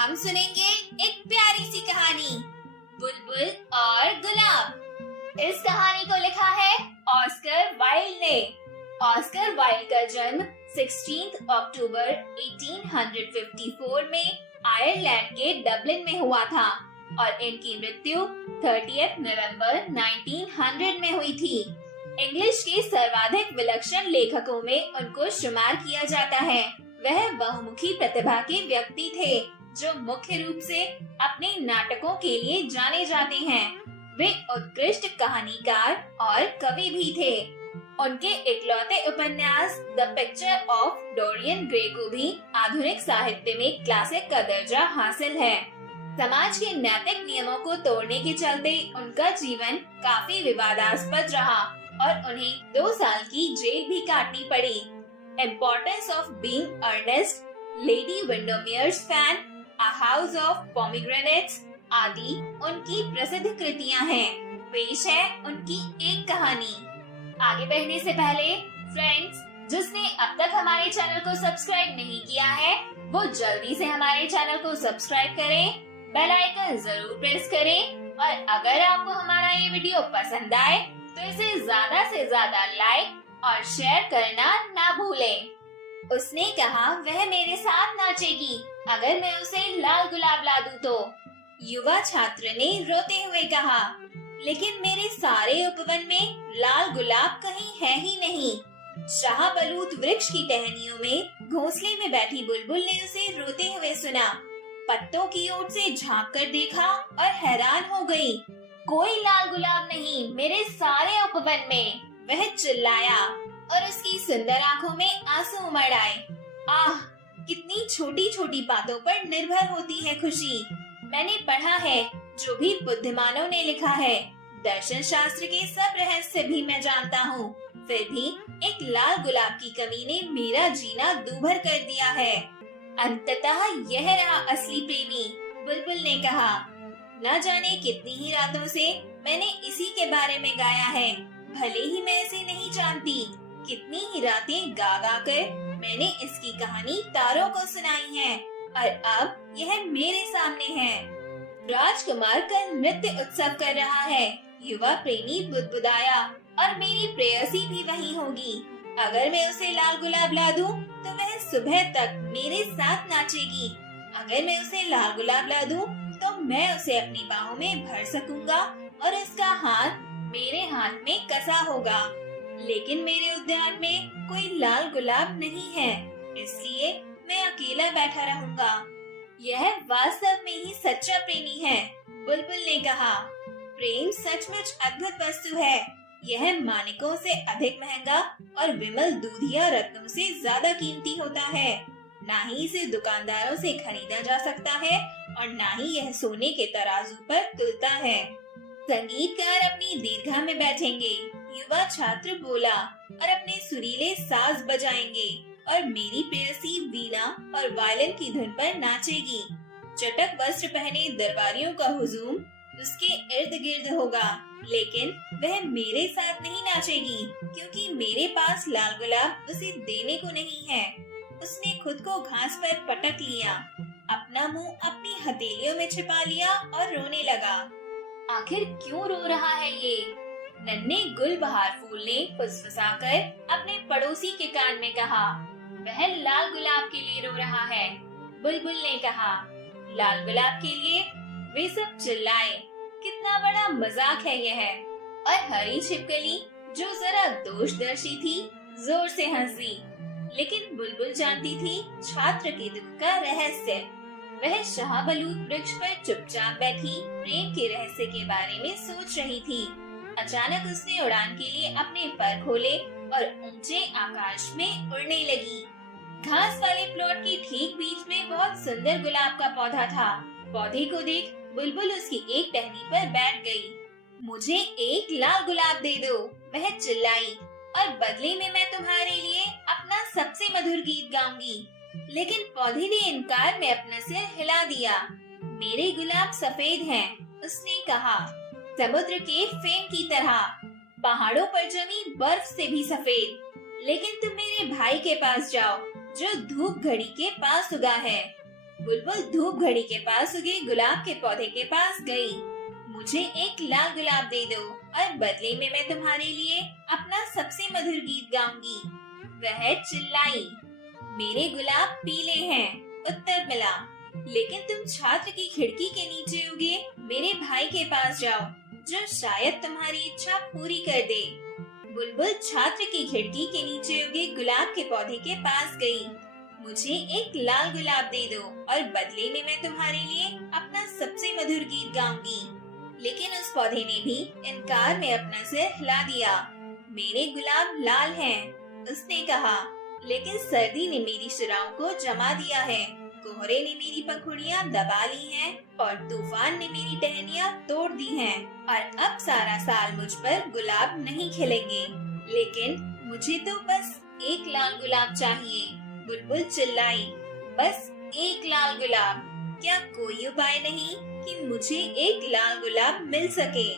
हम सुनेंगे एक प्यारी सी कहानी, बुलबुल और गुलाब। इस कहानी को लिखा है ऑस्कर वाइल्ड ने। ऑस्कर वाइल्ड का जन्म 16 अक्टूबर 1854 में आयरलैंड के डबलिन में हुआ था और इनकी मृत्यु 30 नवंबर 1900 में हुई थी। इंग्लिश के सर्वाधिक विलक्षण लेखकों में उनको शुमार किया जाता है। वह बहुमुखी प्रतिभा के व्यक्ति थे जो मुख्य रूप से अपने नाटकों के लिए जाने जाते हैं। वे उत्कृष्ट कहानीकार और कवि भी थे। उनके इकलौते उपन्यास the picture of Dorian Gray को भी आधुनिक साहित्य में क्लासिक का दर्जा हासिल है। समाज के नैतिक नियमों को तोड़ने के चलते उनका जीवन काफी विवादास्पद रहा और उन्हें 2 साल की जेल भी काटनी पड़ी। Importance of being earnest, lady Windermere's fan, a house of pomegranates आदि उनकी प्रसिद्ध कृतियां हैं। पेश है उनकी एक कहानी। आगे बढ़ने से पहले फ्रेंड्स, जिसने अब तक हमारे चैनल को सब्सक्राइब नहीं किया है वो जल्दी से हमारे चैनल को सब्सक्राइब करें, बेल आइकन जरूर प्रेस करें और अगर आपको हमारा ये वीडियो पसंद आए तो इसे ज्यादा से ज्यादा लाइक और शेयर करना ना भूलें। उसने कहा वह मेरे साथ नाचेगी अगर मैं उसे लाल गुलाब ला दूं तो। युवा छात्र ने रोते हुए कहा, लेकिन मेरे सारे उपवन में लाल गुलाब कहीं है ही नहीं। शाहबलूत वृक्ष की टहनियों में घोंसले में बैठी बुलबुल ने उसे रोते हुए सुना। पत्तों की ओर से झांक कर देखा और हैरान हो गई। कोई लाल गुलाब नहीं मेरे सारे उपवन में, वह चिल्लाया और उसकी सुंदर आंखों में आंसू उमड़ आए। आह, कितनी छोटी छोटी बातों पर निर्भर होती है खुशी। मैंने पढ़ा है जो भी बुद्धिमानों ने लिखा है। दर्शन शास्त्र के सब रहस्य भी मैं जानता हूँ, फिर भी एक लाल गुलाब की कमी ने मेरा जीना दूभर कर दिया है। अंततः यह रहा असली प्रेमी, बुलबुल ने कहा। न जाने कितनी ही रातों से मैंने इसी के बारे में गाया है, भले ही मैं इसे नहीं जानती। कितनी ही रातें गा गा कर मैंने इसकी कहानी तारों को सुनाई है और अब यह मेरे सामने है। राजकुमार कल नृत्य उत्सव कर रहा है, युवा प्रेमी बुदबुदाया, और मेरी प्रेयसी भी वहीं होगी। अगर मैं उसे लाल गुलाब ला दूं, तो वह सुबह तक मेरे साथ नाचेगी। अगर मैं उसे लाल गुलाब ला दूं, तो मैं उसे अपनी बाहों में भर सकूंगा और उसका हाथ मेरे हाथ में कसा होगा। लेकिन मेरे उद्यान में कोई लाल गुलाब नहीं है, इसलिए मैं अकेला बैठा रहूंगा। यह वास्तव में ही सच्चा प्रेमी है, बुलबुल ने कहा। प्रेम सचमुच अद्भुत वस्तु है। यह मानिकों से अधिक महंगा और विमल दूधिया रत्नों से ज्यादा कीमती होता है। ना ही इसे दुकानदारों से खरीदा जा सकता है और ना ही यह सोने के तराजू पर तुलता है। संगीतकार अपनी दीर्घा में बैठेंगे, युवा छात्र बोला, और अपने सुरीले साज बजाएंगे और मेरी प्रेयसी वीणा और वायलिन की धुन पर नाचेगी। चटक वस्त्र पहने दरबारियों का हुजूम उसके इर्द गिर्द होगा, लेकिन वह मेरे साथ नहीं नाचेगी क्योंकि मेरे पास लाल गुलाब उसे देने को नहीं है। उसने खुद को घास पर पटक लिया, अपना मुंह अपनी हथेलियों में छिपा लिया और रोने लगा। आखिर क्यों रो रहा है ये? नन्हे गुलबहार फूल ने फुसफुसाकर अपने पड़ोसी के कान में कहा। वह लाल गुलाब के लिए रो रहा है, बुलबुल ने कहा। लाल गुलाब के लिए? वे सब चिल्लाए। कितना बड़ा मजाक है यह। और हरी छिपकली जो जरा दोषदर्शी थी, जोर से हंस दी। लेकिन बुलबुल जानती थी छात्र के दुख का रहस्य। वह शाहबलूत वृक्ष पर चुपचाप बैठी प्रेम के रहस्य के बारे में सोच रही थी। अचानक उसने उड़ान के लिए अपने पर खोले और ऊंचे आकाश में उड़ने लगी। घास वाले प्लॉट के ठीक बीच में बहुत सुंदर गुलाब का पौधा था। पौधे को देख बुलबुल उसकी एक टहनी पर बैठ गई। मुझे एक लाल गुलाब दे दो, वह चिल्लाई, और बदले में मैं तुम्हारे लिए अपना सबसे मधुर गीत गाऊंगी। लेकिन पौधे ने इनकार में अपना सिर हिला दिया। मेरे गुलाब सफेद हैं, उसने कहा, समुद्र के फेन की तरह, पहाड़ों पर जमी बर्फ से भी सफेद। लेकिन तुम मेरे भाई के पास जाओ जो धूप घड़ी के पास उगा है। बुलबुल धूप घड़ी के पास उगे गुलाब के पौधे के पास गई। मुझे एक लाल गुलाब दे दो और बदले में मैं तुम्हारे लिए अपना सबसे मधुर गीत गाऊंगी। वह चिल्लाई। मेरे गुलाब पीले हैं, उत्तर मिला। लेकिन तुम छात्र की खिड़की के नीचे उगे मेरे भाई के पास जाओ, जो शायद तुम्हारी इच्छा पूरी कर दे। बुलबुल छात्र की खिड़की के नीचे उगे गुलाब के पौधे के पास गई। मुझे एक लाल गुलाब दे दो और बदले में मैं तुम्हारे लिए अपना सबसे मधुर गीत गाऊंगी। लेकिन उस पौधे ने भी इनकार में अपना सिर हिला दिया। मेरे गुलाब लाल हैं, उसने कहा, लेकिन सर्दी ने मेरी शिराओं को जमा दिया है, कोहरे ने मेरी पंखुड़ियां दबा ली हैं और तूफान ने मेरी टहनियां तोड़ दी हैं और अब सारा साल मुझ पर गुलाब नहीं खिलेंगे। लेकिन मुझे तो बस एक लाल गुलाब चाहिए। बुलबुल चिल्लाई। बस एक लाल गुलाब? क्या कोई उपाय नहीं कि मुझे एक लाल गुलाब मिल सके?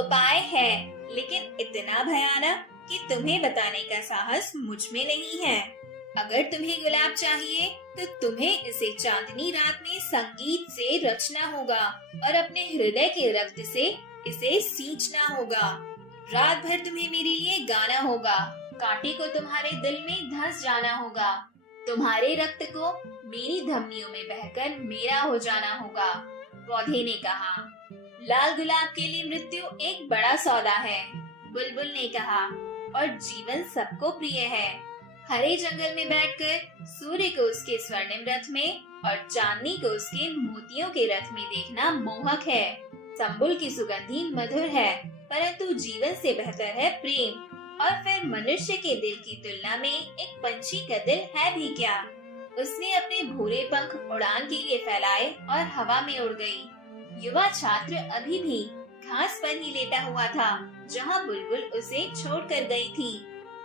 उपाय है, लेकिन इतना भयानक कि तुम्हें बताने का साहस मुझ में नहीं है। अगर तुम्हें गुलाब चाहिए तो तुम्हें इसे चांदनी रात में संगीत से रचना होगा और अपने हृदय के रक्त से इसे सींचना होगा। रात भर तुम्हें मेरे लिए गाना होगा, कांटे को तुम्हारे दिल में धंस जाना होगा, तुम्हारे रक्त को मेरी धमनियों में बहकर मेरा हो जाना होगा। पौधे ने कहा। लाल गुलाब के लिए मृत्यु एक बड़ा सौदा है, बुलबुल ने कहा, और जीवन सबको प्रिय है। हरे जंगल में बैठकर सूर्य को उसके स्वर्णिम रथ में और चांदनी को उसके मोतियों के रथ में देखना मोहक है। संबुल की सुगंधी मधुर है, परंतु जीवन से बेहतर है प्रेम। और फिर मनुष्य के दिल की तुलना में एक पंछी का दिल है भी क्या? उसने अपने भूरे पंख उड़ान के लिए फैलाए और हवा में उड़ गई। युवा छात्र अभी भी घास पर ही लेटा हुआ था, जहाँ बुलबुल उसे छोड़कर गई थी।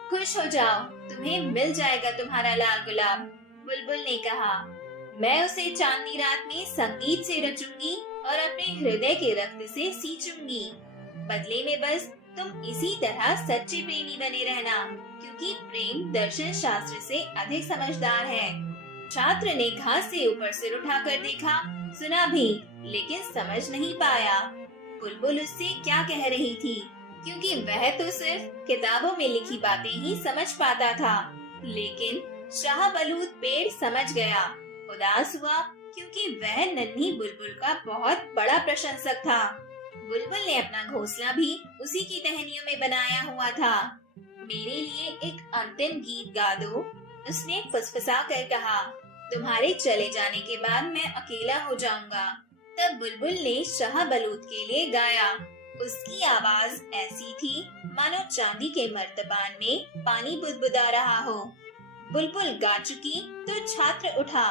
खुश हो जाओ, तुम्हें मिल जाएगा तुम्हारा लाल गुलाब, बुलबुल ने कहा। मैं उसे चांदनी रात में संगीत से रचूंगी और अपने हृदय के रक्त से सींचूंगी। बदले में बस तुम इसी तरह सच्चे प्रेमी बने रहना, क्योंकि प्रेम दर्शन शास्त्र से अधिक समझदार है। छात्र ने घास से ऊपर सिर उठाकर देखा, सुना भी, लेकिन समझ नहीं पाया बुलबुल उससे क्या कह रही थी, क्योंकि वह तो सिर्फ किताबों में लिखी बातें ही समझ पाता था। लेकिन शाहबलूत पेड़ समझ गया। उदास हुआ क्योंकि वह नन्ही बुलबुल का बहुत बड़ा प्रशंसक था। बुलबुल ने अपना घोंसला भी उसी की टहनियों में बनाया हुआ था। मेरे लिए एक अंतिम गीत गा दो, उसने फुसफुसा कर कहा। तुम्हारे चले जाने के बाद मैं अकेला हो जाऊंगा। तब बुलबुल ने शाहबलूत के लिए गाया। उसकी आवाज ऐसी थी मानो चांदी के मर्तबान में पानी बुदबुदा रहा हो। बुलबुल गा चुकी तो छात्र उठा।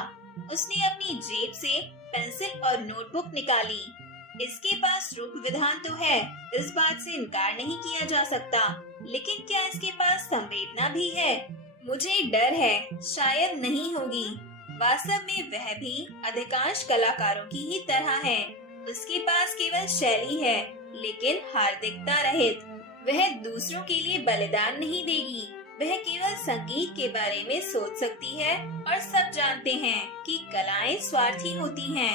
उसने अपनी जेब से पेंसिल और नोटबुक निकाली। इसके पास रूप विधान तो है, इस बात से इनकार नहीं किया जा सकता, लेकिन क्या इसके पास संवेदना भी है? मुझे डर है शायद नहीं होगी। वास्तव में वह भी अधिकांश कलाकारों की ही तरह है। उसके पास केवल शैली है, लेकिन हार्दिकता रहित। वह दूसरों के लिए बलिदान नहीं देगी। वह केवल संगीत के बारे में सोच सकती है, और सब जानते हैं कि कलाएं स्वार्थी होती हैं।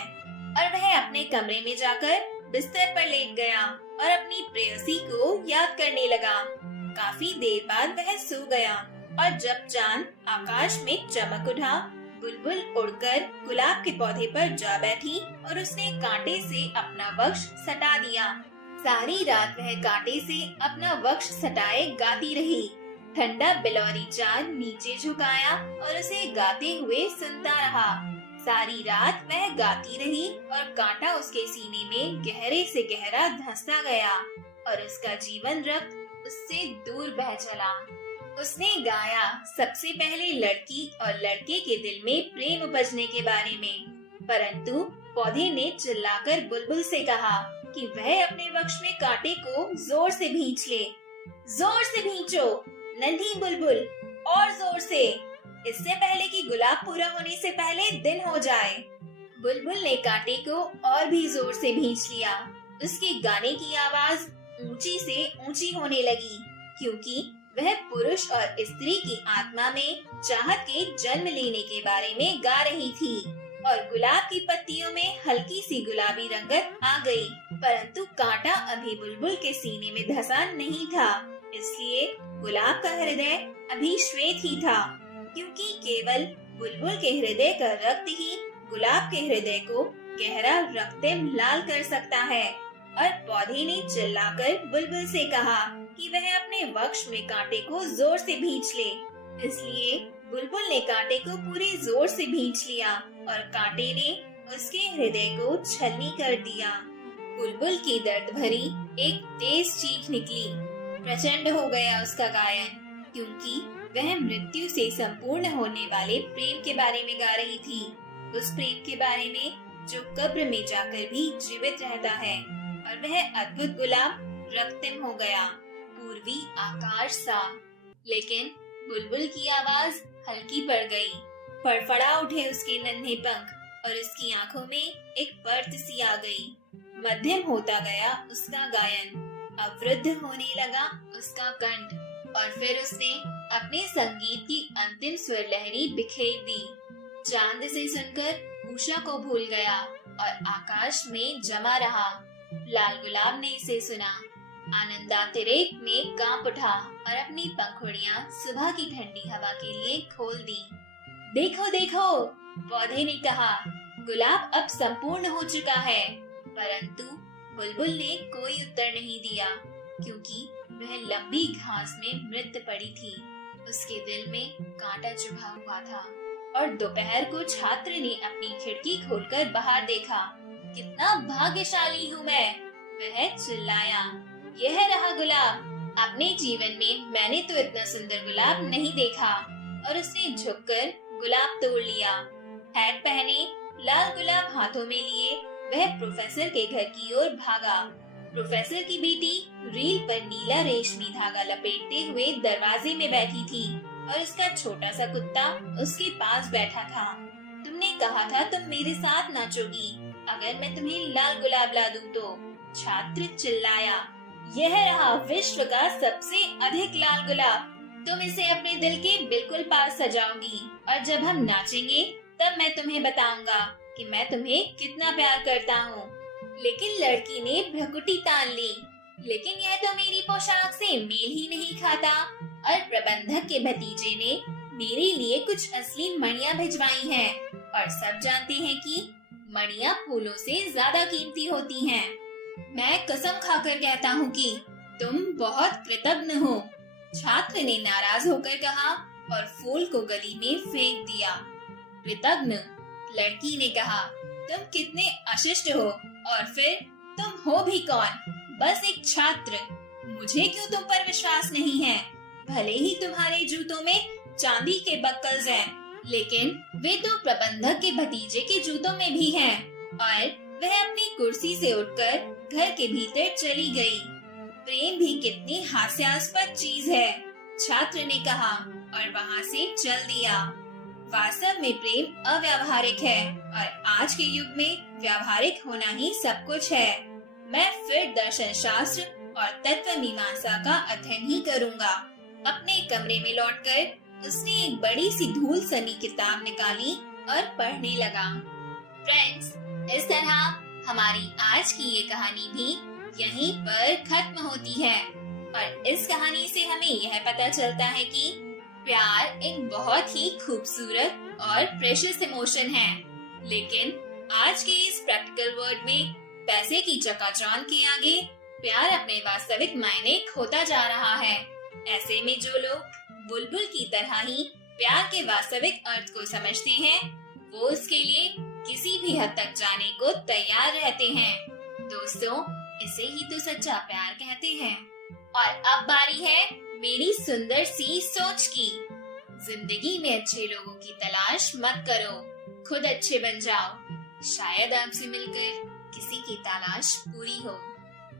और वह अपने कमरे में जाकर बिस्तर पर लेट गया और अपनी प्रेयसी को याद करने लगा। काफी देर बाद वह सो गया, और जब चांद आकाश में चमक उठा, बुलबुल उड़कर गुलाब के पौधे पर जा बैठी और उसने कांटे से अपना वक्ष सटा दिया। सारी रात वह कांटे से अपना वक्ष सटाए गाती रही। ठंडा बिलौरी चांद नीचे झुकाया और उसे गाते हुए सुनता रहा। सारी रात वह गाती रही और कांटा उसके सीने में गहरे से गहरा धंसता गया और उसका जीवन रक्त उससे दूर बह चला। उसने गाया सबसे पहले लड़की और लड़के के दिल में प्रेम उपजने के बारे में, परंतु पौधे ने चिल्लाकर बुलबुल से कहा कि वह अपने वक्ष में कांटे को जोर से भींच ले। जोर से भींचो नन्ही बुलबुल, और जोर से, इससे पहले कि गुलाब पूरा होने से पहले दिन हो जाए। बुलबुल ने कांटे को और भी जोर से भींच लिया। उसके गाने की आवाज ऊंची से ऊंची होने लगी, क्योंकि वह पुरुष और स्त्री की आत्मा में चाहत के जन्म लेने के बारे में गा रही थी। और गुलाब की पत्तियों में हल्की सी गुलाबी रंगत आ गई, परंतु कांटा अभी बुलबुल के सीने में धंसा नहीं था, इसलिए गुलाब का हृदय अभी श्वेत ही था, क्योंकि केवल बुलबुल के हृदय का रक्त ही गुलाब के हृदय को गहरा रक्तम लाल कर सकता है। और पौधे ने चिल्लाकर बुलबुल से कहा कि वह अपने वक्ष में कांटे को जोर से भींच ले। इसलिए बुलबुल ने कांटे को पूरे जोर से भींच लिया और कांटे ने उसके हृदय को छलनी कर दिया। बुलबुल की दर्द भरी एक तेज चीख निकली। प्रचंड हो गया उसका गायन, क्योंकि वह मृत्यु से संपूर्ण होने वाले प्रेम के बारे में गा रही थी, उस प्रेम के बारे में जो कब्र में जाकर भी जीवित रहता है। और वह अद्भुत गुलाब रक्तम हो गया, पूर्वी आकाश सा। लेकिन बुलबुल की आवाज हल्की पड़ गई, फड़फड़ा उठे उसके नन्हे पंख और उसकी आंखों में एक परत सी आ गई। मध्यम होता गया उसका गायन, अवरुद्ध होने लगा उसका कंठ और फिर उसने अपने संगीत की अंतिम स्वर लहरी बिखेर दी। चांद से सुनकर उषा को भूल गया और आकाश में जमा रहा। लाल गुलाब ने इसे सुना, आनंदातिरेक में कांप उठा और अपनी पंखुड़ियां सुबह की ठंडी हवा के लिए खोल दी। देखो देखो, पौधे ने कहा, गुलाब अब संपूर्ण हो चुका है। परंतु बुलबुल ने कोई उत्तर नहीं दिया, क्योंकि वह लंबी घास में मृत पड़ी थी। उसके दिल में कांटा चुभा हुआ था। और दोपहर को छात्र ने अपनी खिड़की खोलकर बाहर देखा। कितना भाग्यशाली हूँ मैं, वह चिल्लाया। यह रहा गुलाब। अपने जीवन में मैंने तो इतना सुंदर गुलाब नहीं देखा। और उसने झुककर गुलाब तोड़ लिया। हैट पहने, लाल गुलाब हाथों में लिए वह प्रोफेसर के घर की ओर भागा। प्रोफेसर की बेटी रील पर नीला रेशमी धागा लपेटते हुए दरवाजे में बैठी थी और उसका छोटा सा कुत्ता उसके पास बैठा था। तुमने कहा था तुम मेरे साथ नाचोगी अगर मैं तुम्हें लाल गुलाब ला दूं तो, छात्र चिल्लाया। यह रहा विश्व का सबसे अधिक लाल गुलाब। तुम इसे अपने दिल के बिल्कुल पास सजाओगी और जब हम नाचेंगे तब मैं तुम्हें बताऊंगा कि मैं तुम्हें कितना प्यार करता हूँ। लेकिन लड़की ने भ्रुकुटी तान ली। लेकिन यह तो मेरी पोशाक से मेल ही नहीं खाता और प्रबंधक के भतीजे ने मेरे लिए कुछ असली मणियां भिजवाई हैं और सब जानते हैं कि मणियां फूलों से ज्यादा कीमती होती हैं। मैं कसम खाकर कहता हूँ कि तुम बहुत कृतज्ञ हो, छात्र ने नाराज होकर कहा और फूल को गली में फेंक दिया। कृतज्ञ? लड़की ने कहा, तुम कितने अशिष्ट हो और फिर तुम हो भी कौन? बस एक छात्र। मुझे क्यों तुम पर विश्वास नहीं है? भले ही तुम्हारे जूतों में चांदी के बक्कल्स हैं, लेकिन वे तो प्रबंधक के भतीजे के जूतों में भी हैं। और वह अपनी कुर्सी से उठकर घर के भीतर चली गई। प्रेम भी कितनी हास्यास्पद चीज है, छात्र ने कहा और वहाँ से चल दिया। वास्तव में प्रेम अव्यावहारिक है और आज के युग में व्यावहारिक होना ही सब कुछ है। मैं फिर दर्शन शास्त्र और तत्व मीमांसा का अध्ययन ही करूँगा। अपने कमरे में लौटकर उसने एक बड़ी सी धूल सनी किताब निकाली और पढ़ने लगा। फ्रेंड्स, इस तरह हमारी आज की ये कहानी भी यहीं पर खत्म होती है और इस कहानी से हमें यह पता चलता है कि प्यार एक बहुत ही खूबसूरत और प्रेशियस इमोशन है। लेकिन आज के इस प्रैक्टिकल वर्ल्ड में पैसे की चकाचौंध के आगे प्यार अपने वास्तविक मायने खोता जा रहा है। ऐसे में जो लोग बुलबुल की तरह ही प्यार के वास्तविक अर्थ को समझते हैं, वो उसके लिए किसी भी हद तक जाने को तैयार रहते हैं। दोस्तों, इसे ही तो सच्चा प्यार कहते हैं। और अब बारी है मेरी सुंदर सी सोच की। जिंदगी में अच्छे लोगों की तलाश मत करो, खुद अच्छे बन जाओ। शायद आपसे मिलकर किसी की तलाश पूरी हो।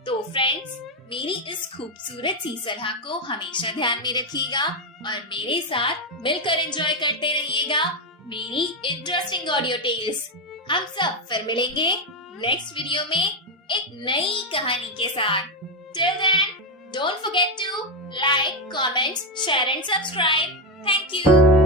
तो फ्रेंड्स, मेरी इस खूबसूरत सी सलाह को हमेशा ध्यान में रखिएगा और मेरे साथ मिलकर एंजॉय करते रहिएगा मेरी इंटरेस्टिंग ऑडियो टेल्स। हम सब फिर मिलेंगे नेक्स्ट वीडियो में एक नई कहानी के साथ। Till then, don't forget to like, comment, share and subscribe. Thank you.